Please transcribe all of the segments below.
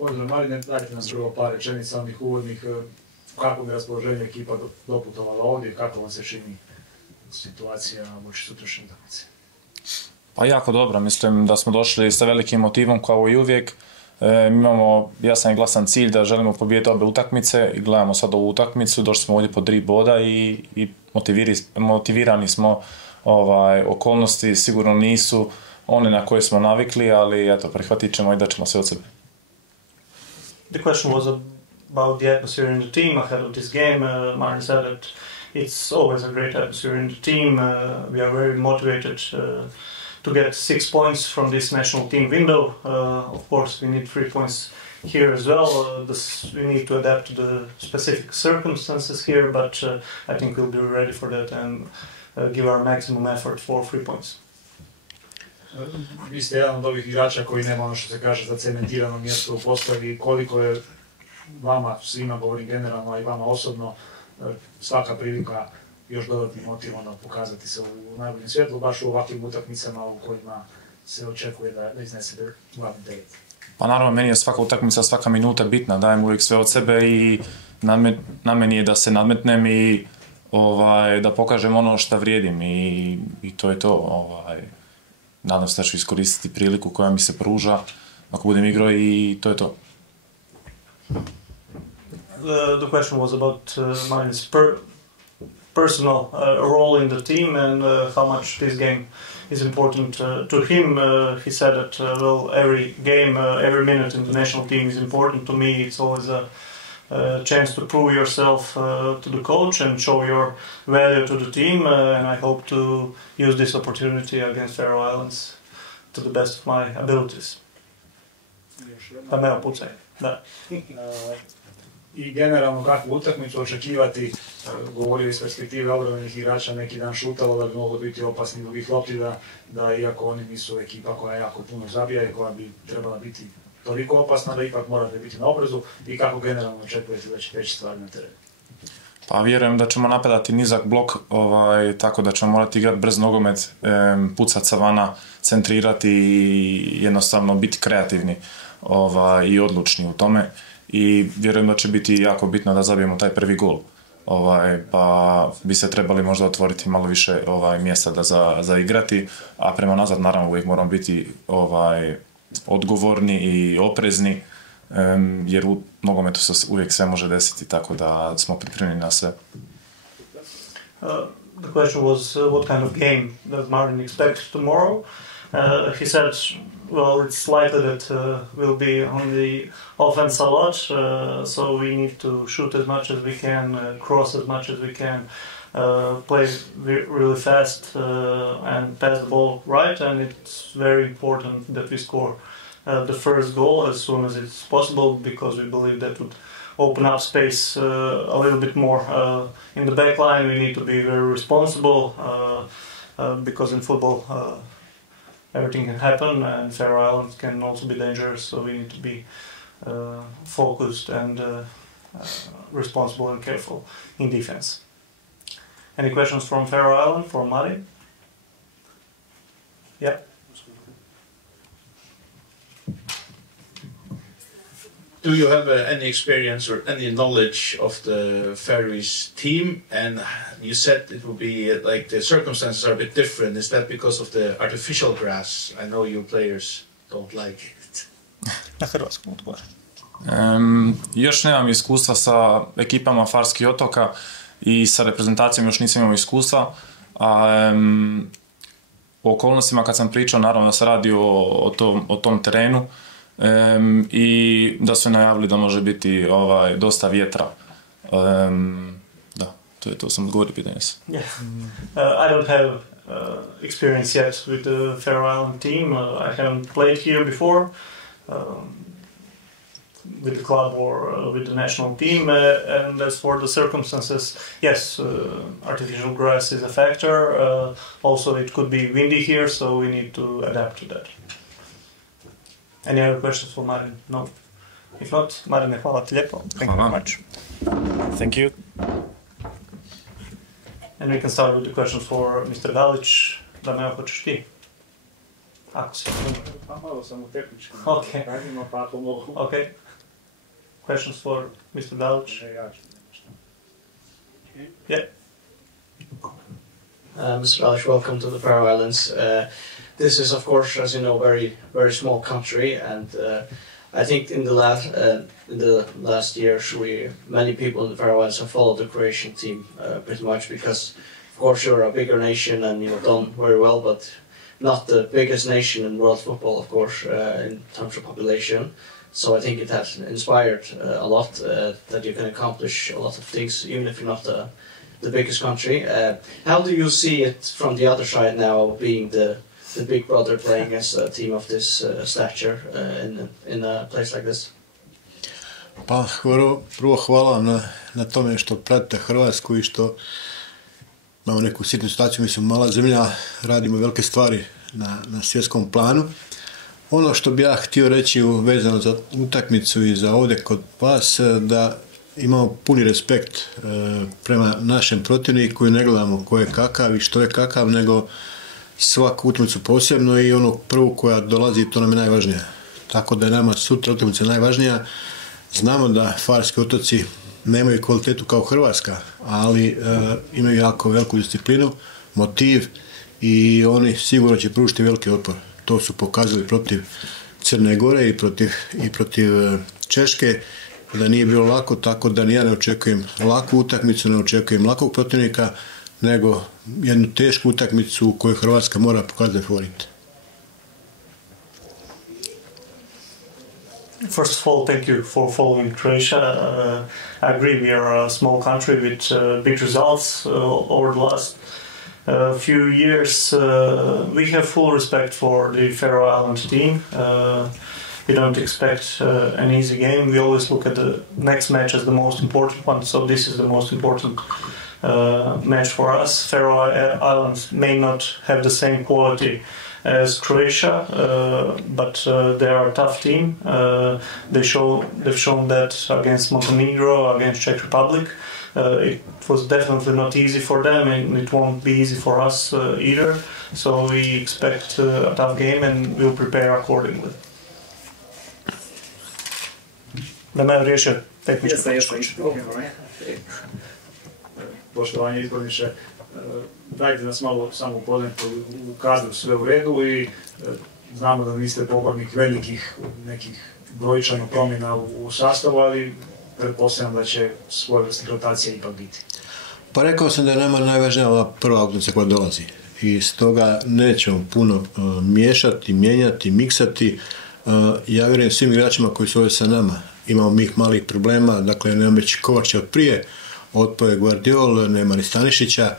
Pozdrav Marine, dajte nas drugo par rečenica onih uvodnih, kako bi raspoloženje ekipa doputovala ovdje, kako vam se čini situacija moći sutrašnje utakmice? Pa jako dobro, mislim da smo došli sa velikim motivom kao i uvijek. Imamo jasan i glasan cilj da želimo pobijediti obe utakmice i gledamo sad ovu utakmicu, došli smo ovdje po 3 boda i motivirani smo. Okolnosti sigurno nisu one na koje smo navikli, ali eto, prihvatit ćemo i dat ćemo sve od sebe. The question was about the atmosphere in the team ahead of this game. Marin said that it's always a great atmosphere in the team. We are very motivated to get 6 points from this national team window. Of course, we need 3 points here as well. We need to adapt to the specific circumstances here, but I think we'll be ready for that and give our maximum effort for 3 points. Vi ste jedan od ovih igrača koji nema ono što se kaže zacementirano mjesto u postavi. Koliko je vama, svima govorim generalno, a i vama osobno, svaka prilika još dodatni motiv pokazati se u najboljem svjetlu, baš u ovakvim utakmicama u kojima se očekuje da iznesete glavni teret? Pa naravno, meni je svaka utakmica, svaka minuta bitna, dajem uvijek sve od sebe i na meni je da se nadmetnem i da pokažem ono što vrijedim i to je to. Nadam se da ću iskoristiti priliku koja mi se pruža ako budem igrao i to je to. The question was about Marin's personal role in the team and how much this game is important to him. He said that every game, every minute in the national team is important to me. It's always a chance to prove yourself to the coach and show your value to the team, and I hope to use this opportunity against Faroe Islands to the best of my abilities. Pa me opucaj, da. I generalno kakvu utakmicu očekivati, govorio iz perspektive obrambenih igrača, neki dan šutalo da bi moglo biti opasni drugih lopti, da iako oni nisu ekipa koja jako puno zabija i koja bi trebala biti toliko opasna da ipak morate biti na oprezu, i kako generalno očekujete da će teći stvari na terenu? Pa vjerujem da ćemo napadati nizak blok, tako da ćemo morati igrati brz nogomet, pucati sa vana, centrirati i jednostavno biti kreativni i odlučni u tome. I vjerujem da će biti jako bitno da zabijemo taj prvi gol. Pa bi se trebali možda otvoriti malo više mjesta za igrati, a prema nazad naravno uvijek moramo biti odgovorni i oprezni, jer u nogometu se uvijek sve može desiti, tako da smo pripremljeni na sve. The question was what kind of game does Marin expect tomorrow? He said, well, it's likely that we'll be on the offense a lot, so we need to shoot as much as we can, cross as much as we can, play really fast and pass the ball right, and it's very important that we score the first goal as soon as it's possible, because we believe that would open up space a little bit more in the back line. We need to be very responsible because in football everything can happen, and Faroe Islands can also be dangerous, so we need to be focused and responsible and careful in defense. Any questions from Faroe Island, for Marin? Yeah. Do you have any experience or any knowledge of the Faroese team? And you said it will be like the circumstances are a bit different. Is that because of the artificial grass? I know your players don't like it. Na hrvatskom odgovor. Još nemam iskustva sa ekipama Farskih otoka i sa reprezentacijom još nisam imao iskustva. U okolnostima kad sam pričao, naravno da se radi o tom terenu, i da su najavili da može biti dosta vjetra. Da, to je to, sam odgovorio pitanje se. Yeah. I don't have experience yet with the Faroe Island team. I haven't played here before with the club or with the national team. And as for the circumstances, yes, artificial grass is a factor. Also, it could be windy here, so we need to adapt to that. Any other questions for Marin? No. If not, Marine, hvala ti lijepo. Thank you very much. Thank you. And we can start with the questions for Mr. Dalić. Dameo, hoćeš ti? Ako si. Pa malo sam u tehničkom. Okay. Radimo, pa ako mogu. Okay. questions for Mr. Dalić? Yeah. Mr. Dalić, welcome to the Faroe Islands. This is, of course, as you know, very small country, and I think in the last years, many people in the Faroe Islands have followed the Croatian team pretty much because, of course, you're a bigger nation and you've done very well, but not the biggest nation in world football, of course, in terms of population. So I think it has inspired a lot that you can accomplish a lot of things, even if you're not the biggest country. How do you see it from the other side now, being the big brother playing against a team of this stature in a place like this? Pa, prvo hvala vam na tome što pratite Hrvatsku i što imamo neku sitnu situaciju. Mi smo mala zemlja, radimo velike stvari na svjetskom planu. Ono što bi ja htio reći vezano za utakmicu i za ovdje kod vas, da imamo puni respekt prema našem protivniku i ne gledamo ko je kakav i što je kakav, nego svaku utakmicu posebno i ono prvu koja dolazi, to nam je najvažnija. Tako da je nama sutra utakmica najvažnija. Znamo da Farski otoci nemaju kvalitetu kao Hrvatska, ali imaju jako veliku disciplinu, motiv i oni sigurno će pružiti veliki otpor. To su pokazali protiv Crne Gore i protiv Češke, da nije bilo lako, tako da ni ja ne očekujem laku utakmicu, ne očekujem lakog protivnika, nego jednu tešku utakmicu u kojoj Hrvatska mora pokazati favorit. First of all, thank you for following Croatia. I agree, we are a small country with big results over the last few years. We have full respect for the Faroe Islands team. We don't expect an easy game. We always look at the next match as the most important one, so this is the most important match for us. Faroe Islands may not have the same quality as Croatia, but they are a tough team. They've shown that against Montenegro, against Czech Republic. It was definitely not easy for them, and it won't be easy for us either. So we expect a tough game, and we'll prepare accordingly. Da me riješio tehničko. Poštovanje izborniče, dajte nas malo samo upoznati u kadru, sve u redu i znamo da niste pobornik velikih nekih brojčanih promjena u sastavu, ali pretpostavljam da će svojevrsnih rotacija ipak biti. Pa rekao sam da je nama najvažnija ova prva utakmica koja dolazi i stoga nećemo puno miješati, mijenjati, miksati. Ja vjerujem svim igračima koji su ovdje sa nama. Imamo mi malih problema, dakle nema već Kovača od prije, otpoje Guardiol, nema ni Stanišića,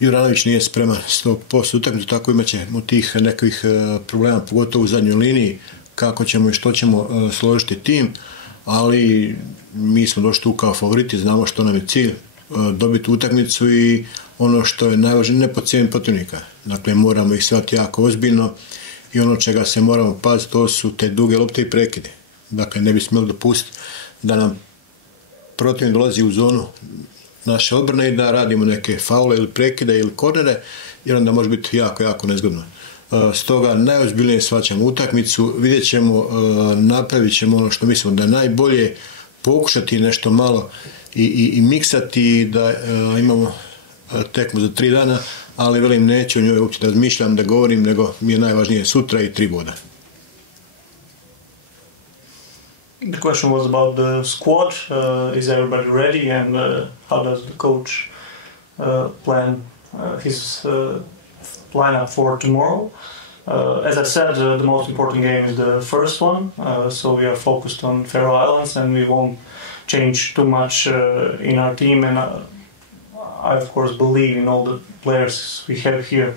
Juranović nije spreman 100% utakmicu, tako imat ćemo tih nekih problema, pogotovo u zadnjoj liniji, kako ćemo i što ćemo složiti tim, ali mi smo došli tu kao favoriti, znamo što nam je cilj, dobiti utakmicu i ono što je najvažnije, ne podcijeniti protivnika. Dakle, moramo ih shvatiti jako ozbiljno i ono čega se moramo paziti, to su te duge lopte i prekide. Dakle, ne bi smjeli dopustiti da nam protivnik dolazi u zonu naše odbrane i da radimo neke faule ili prekide ili kornere, jer onda može biti jako, jako nezgodno. Stoga najozbiljnije shvaćamo utakmicu, vidjet ćemo, napravit ćemo ono što mislimo da je najbolje, pokušati nešto malo i miksati da imamo tekmu za 3 dana, ali velim neću o njoj uopće razmišljam, da govorim, nego mi je najvažnije sutra i 3 boda. The question was about the squad. Is everybody ready, and how does the coach plan his lineup for tomorrow? As I said, the most important game is the first one, so we are focused on Faroe Islands, and we won't change too much in our team. And I, of course, believe in all the players we have here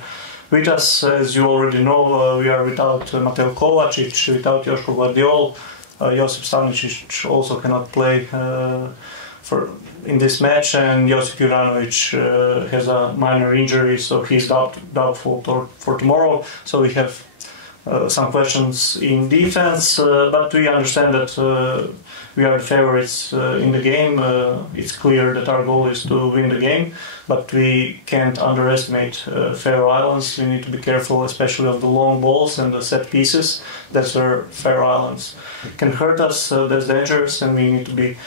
with us. As you already know, we are without Mateo Kovačić, without Joško Guardiol. Josip Stanišić also cannot play in this match, and Josip Juranović has a minor injury, so he's doubtful for tomorrow. So we have some questions in defense, but we understand that we are the favorites in the game. It's clear that our goal is to win the game, but we can't underestimate Faroe Islands. We need to be careful, especially of the long balls and the set pieces. That's where Faroe Islands can hurt us. That's dangerous, and we need to be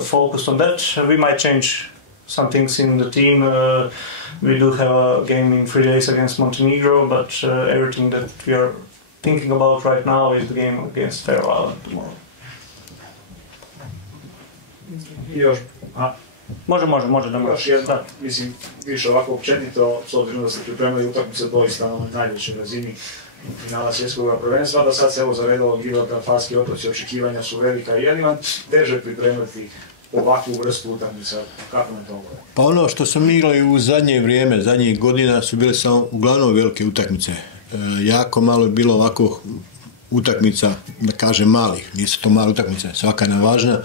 focused on that. We might change some things in the team. We do have a game in 3 days against Montenegro, but everything that we are thinking about right now is the game against Faroe Island tomorrow. Još, Može da još jedno, mislim, više ovako općenito, s obzirom da ste pripremili utakmice doista na najvećoj razini finala svjetskog prvenstva, da sad se evo zaredalo bilo da Farski otoci, očekivanja su velika i je li vam teže pripremiti ovakvu vrstu utakmica, kako nam to govori? Pa ono što smo igrali u zadnje vrijeme, zadnjih godina su bile samo uglavnom velike utakmice. Jako malo je bilo ovako utakmica, da kažem malih, nisu to male utakmice, svaka je važna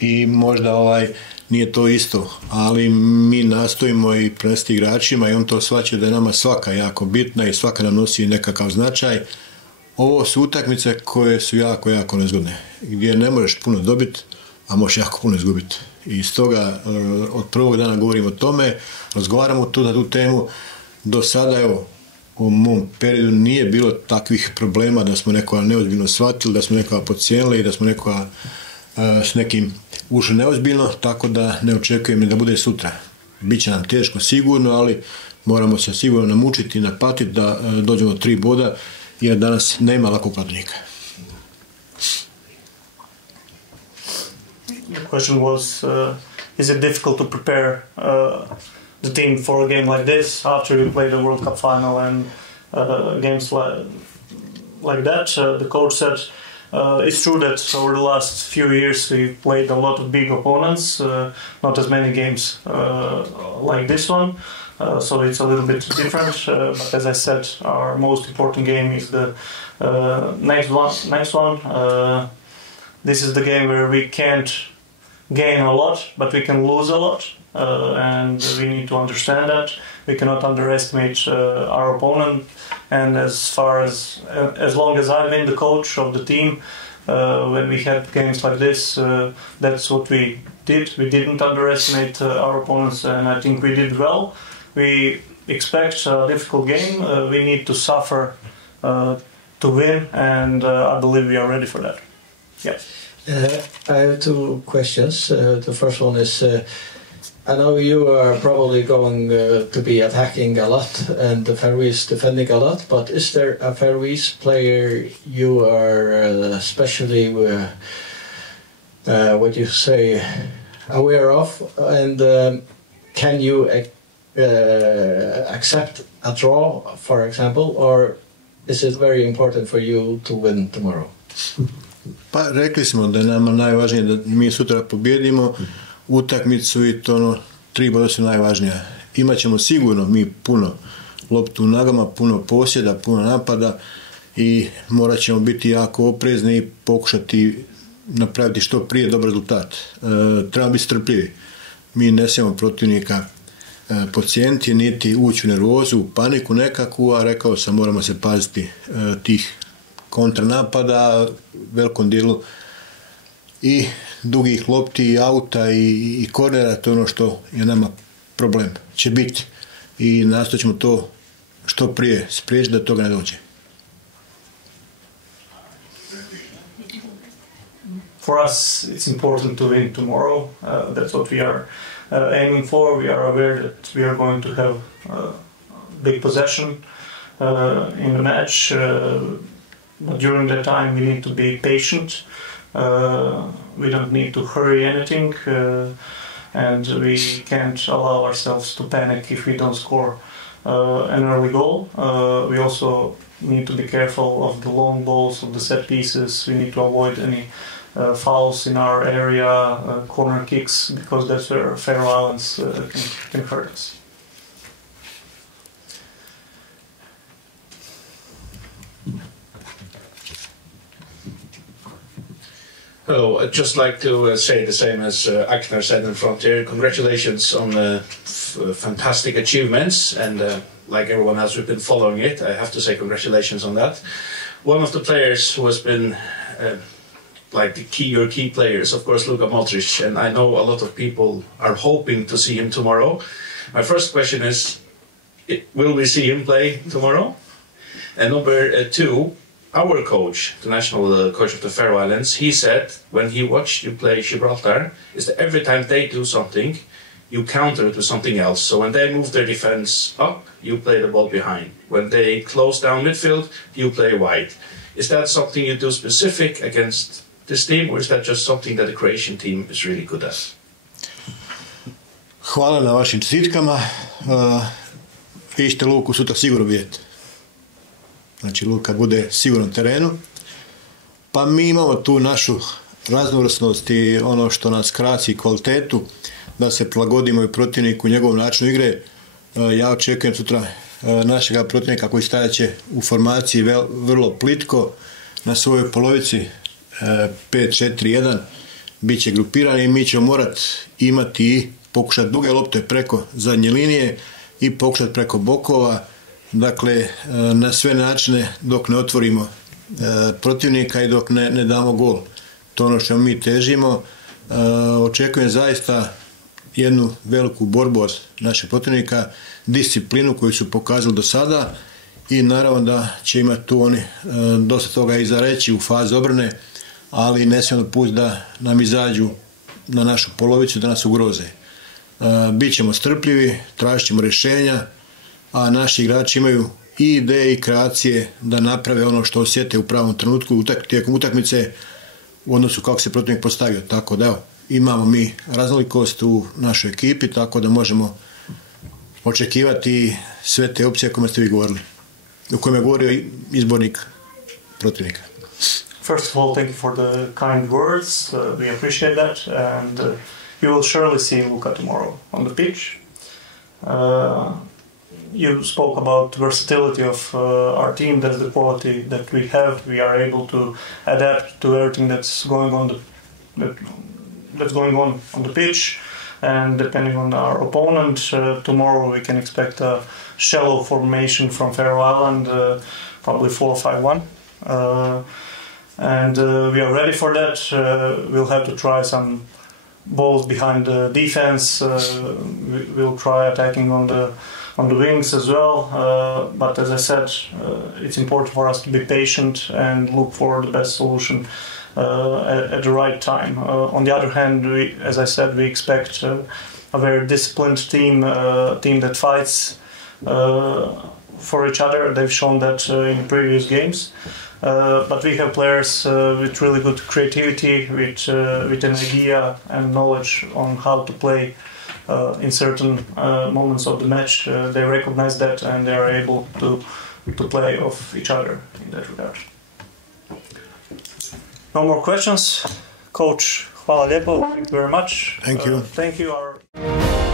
i možda nije to isto, ali mi nastojimo i presti igračima i on to shvaća da je nama svaka jako bitna i svaka nam nosi nekakav značaj. Ovo su utakmice koje su jako, jako nezgodne, gdje ne možeš puno dobiti, a možeš jako puno izgubiti. I stoga od prvog dana govorimo o tome, razgovaramo tu na tu temu. Do sada, evo, u mom periodu nije bilo takvih problema da smo nekoga neozbiljno shvatili, da smo nekoga podcijenili, da smo nekoga s nekim ušli neozbiljno, tako da ne očekujem da bude sutra. Biće nam teško sigurno, ali moramo se sigurno namučiti i napatiti da dođemo do 3 boda, jer danas nema lakog protivnika. The question was, is it difficult to prepare the team for a game like this after we played the World Cup final and games like that? The coach said it's true that over the last few years we played a lot of big opponents, not as many games like this one, so it's a little bit different. But as I said, our most important game is the next one. This is the game where we can't gain a lot, but we can lose a lot, and we need to understand that. We cannot underestimate our opponent, and as long as I've been the coach of the team, when we had games like this, that's what we did. We didn't underestimate our opponents, and I think we did well. We expect a difficult game. We need to suffer to win, and I believe we are ready for that. Yeah. I have 2 questions. The first one is, I know you are probably going to be attacking a lot and the Faroese defending a lot, but is there a Faroese player you are especially, aware of, and can you accept a draw, for example, or is it very important for you to win tomorrow? Pa rekli smo da je nama najvažnije da mi sutra pobjedimo utakmicu i to 3 boda su najvažnija. Imaćemo sigurno mi puno loptu u nogama, puno posjeda, puno napada i morat ćemo biti jako oprezni i pokušati napraviti što prije dobar rezultat. Treba biti strpljivi. Mi ne smijemo protivnika podcijeniti, niti ući u nervozu, u paniku nekakvu, a rekao sam moramo se paziti tih kontranapada, velikom dijelu i dugih lopti i auta i kornera, to je ono što je nama problem, će biti. I nastojat ćemo to što prije spriječiti da toga ne dođe. For us, it's important to win tomorrow. That's what we are aiming for. We are aware that we are going to have big possession in the match. But during that time we need to be patient. We don't need to hurry anything, and we can't allow ourselves to panic if we don't score an early goal. We also need to be careful of the long balls, of the set pieces. We need to avoid any fouls in our area, corner kicks, because that's where Faroe Islands can hurt us. Hello, I'd just like to say the same as Agnar said in front here. Congratulations on fantastic achievements, and like everyone else, we've been following it. I have to say congratulations on that. One of the players who has been like your key players, of course, Luka Modric, and I know a lot of people are hoping to see him tomorrow. My first question is, will we see him play tomorrow? And number two, our coach, the national coach of the Faroe Islands, he said when he watched you play Gibraltar, is that every time they do something, you counter it with something else. So when they move their defense up, you play the ball behind. When they close down midfield, you play wide. Is that something you do specific against this team, or is that just something that the Croatian team is really good at? Hvala na vašim čestitkama. Vi ćete Luku sutra sigurno vidjeti. Znači Luka bude sigurno na terenu. Pa mi imamo tu našu raznovrsnost i ono što nas krasi kvalitetu, da se prilagodimo i protivniku, njegovom načinu igre. Ja očekujem sutra našega protivnika koji stajaće u formaciji vrlo plitko na svojoj polovici 5-4-1, bit će grupiran i mi ćemo morati imati i pokušati duge lopte preko zadnje linije i pokušati preko bokova, dakle na sve načine dok ne otvorimo protivnika i dok ne damo gol. To ono što mi težimo. Očekujem zaista jednu veliku borbu od našeg protivnika, disciplinu koju su pokazali do sada i naravno da će imati tu oni dosta toga i za reći u fazi obrane, ali ne smijemo dopustiti da nam izađu na našu polovicu, da nas ugroze. Bićemo strpljivi, tražit ćemo rješenja, a naši igrači imaju i ideje i kreacije da naprave ono što osjete u pravom trenutku tijekom utakmice u odnosu kako se protivnik postavio. Tako da evo, imamo mi raznolikost u našoj ekipi, tako da možemo očekivati sve te opcije o kojima ste vi govorili, o kojima je govorio izbornik protivnika. First of all, thank you for the kind words. We appreciate that, and you will surely see Luka tomorrow on the pitch. You spoke about versatility of our team. That's the quality that we have. We are able to adapt to everything that's going on on the pitch, and depending on our opponent, tomorrow we can expect a shallow formation from Faroe Island, probably 4-5-1. And we are ready for that. We'll have to try some balls behind the defense. We'll try attacking on the wings as well. But as I said, it's important for us to be patient and look for the best solution at the right time. On the other hand, as I said, we expect a very disciplined team, a team that fights for each other. They've shown that in previous games. But we have players with really good creativity, with an idea and knowledge on how to play in certain moments of the match. They recognize that and they are able to play off each other in that regard. No more questions. Coach, hvala lijepo. Thank you very much. Thank you. Thank you.